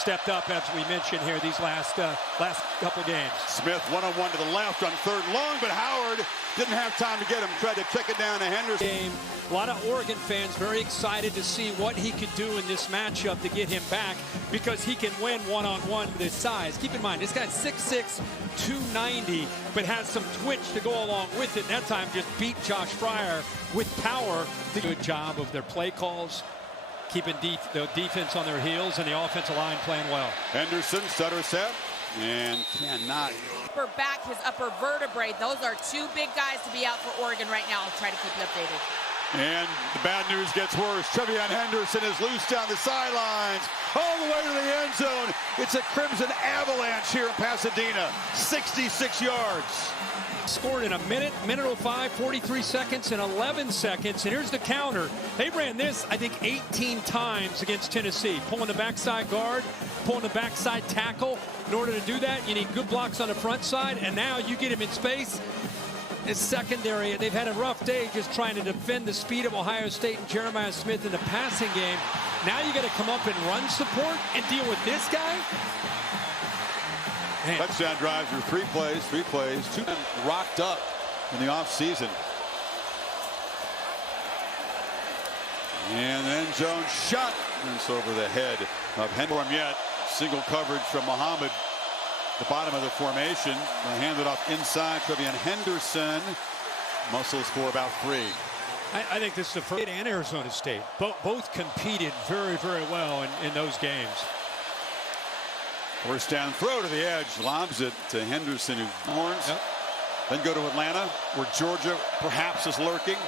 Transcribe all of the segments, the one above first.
stepped up, as we mentioned here, these last couple games. Smith one-on-one to the left on third long, but Howard didn't have time to get him. Tried to check it down to Henderson. A lot of Oregon fans very excited to see what he could do in this matchup to get him back, because he can win one-on-one with his size. Keep in mind, this guy's 6'6", 290, but has some twitch to go along with it. That time just beat Josh Fryer with power. Good job of their play calls, keeping the defense on their heels, and the offensive line playing well. Henderson stutter step and cannot. Upper back, his upper vertebrae. Those are two big guys to be out for Oregon right now. I'll try to keep you updated. And the bad news gets worse. TreVeyon Henderson is loose down the sidelines, all the way to the end zone. It's a Crimson avalanche here in Pasadena. 66 yards. Scored in a minute 05, 43 seconds, and 11 seconds. And here's the counter. They ran this, I think, 18 times against Tennessee. Pulling the backside guard, pulling the backside tackle. In order to do that, you need good blocks on the front side. And now you get him in space. It's secondary. They've had a rough day just trying to defend the speed of Ohio State and Jeremiah Smith in the passing game. Now you got to come up and run support and deal with this guy. Man. Touchdown drives through three plays, two rocked up in the offseason. And then zone shot. It's over the head of Henderson. Yet single coverage from Muhammad. The bottom of the formation. Hand it off inside. TreVeyon Henderson muscles for about 3. I think this is the first, and Arizona State both competed very, very well in those games. First down throw to the edge, lobs it to Henderson, who horns. Yep. Then go to Atlanta, where Georgia perhaps is lurking.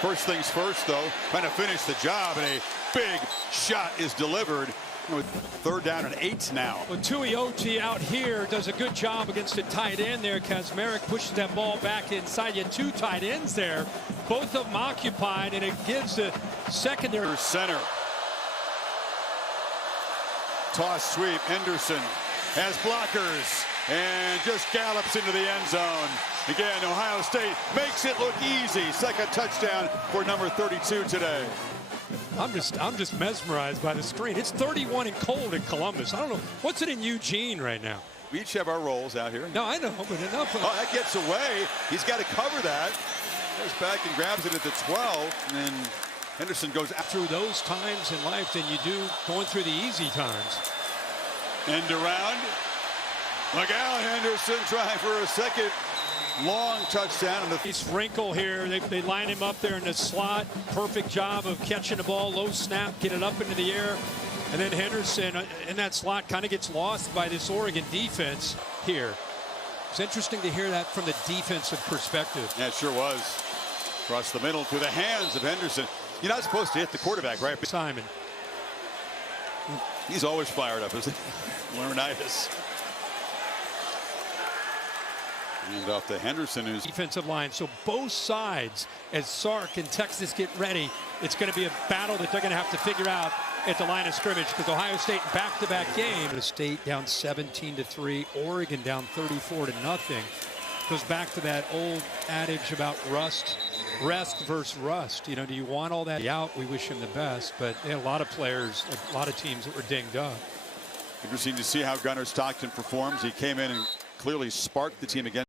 First things first, though, trying to finish the job, and a big shot is delivered. With third down and 8 now. Well, Tuioti out here does a good job against the tight end there. Kazmarek pushes that ball back inside. You had 2 tight ends there, both of them occupied, and it gives the secondary. Center. Toss sweep. Henderson has blockers and just gallops into the end zone. Again, Ohio State makes it look easy. Second touchdown for number 32 today. I'm just mesmerized by the screen. It's 31 and cold in Columbus. I don't know. What's it in Eugene right now? We each have our roles out here. No, I know, but enough. Oh, that gets away. He's got to cover that. Goes back and grabs it at the 12. And then Henderson goes through those times in life than you do going through the easy times. End around. Look out, Henderson trying for a second long touchdown. Nice wrinkle here. They line him up there in the slot. Perfect job of catching the ball, low snap, get it up into the air. And then Henderson in that slot kind of gets lost by this Oregon defense here. It's interesting to hear that from the defensive perspective. Yeah, it sure was. Across the middle through the hands of Henderson. You're not supposed to hit the quarterback, right? Simon. He's always fired up, isn't he? Laurinaitis. And off to Henderson, who's defensive line. So both sides, as Sark and Texas get ready, it's going to be a battle that they're going to have to figure out at the line of scrimmage, because Ohio State back-to-back game. The State down 17-3, Oregon down 34-0. Goes back to that old adage about rest versus rust. You know, do you want all that out? We wish him the best, but they had a lot of players, a lot of teams that were dinged up. Interesting to see how Gunnar Stockton performs. He came in and clearly sparked the team again.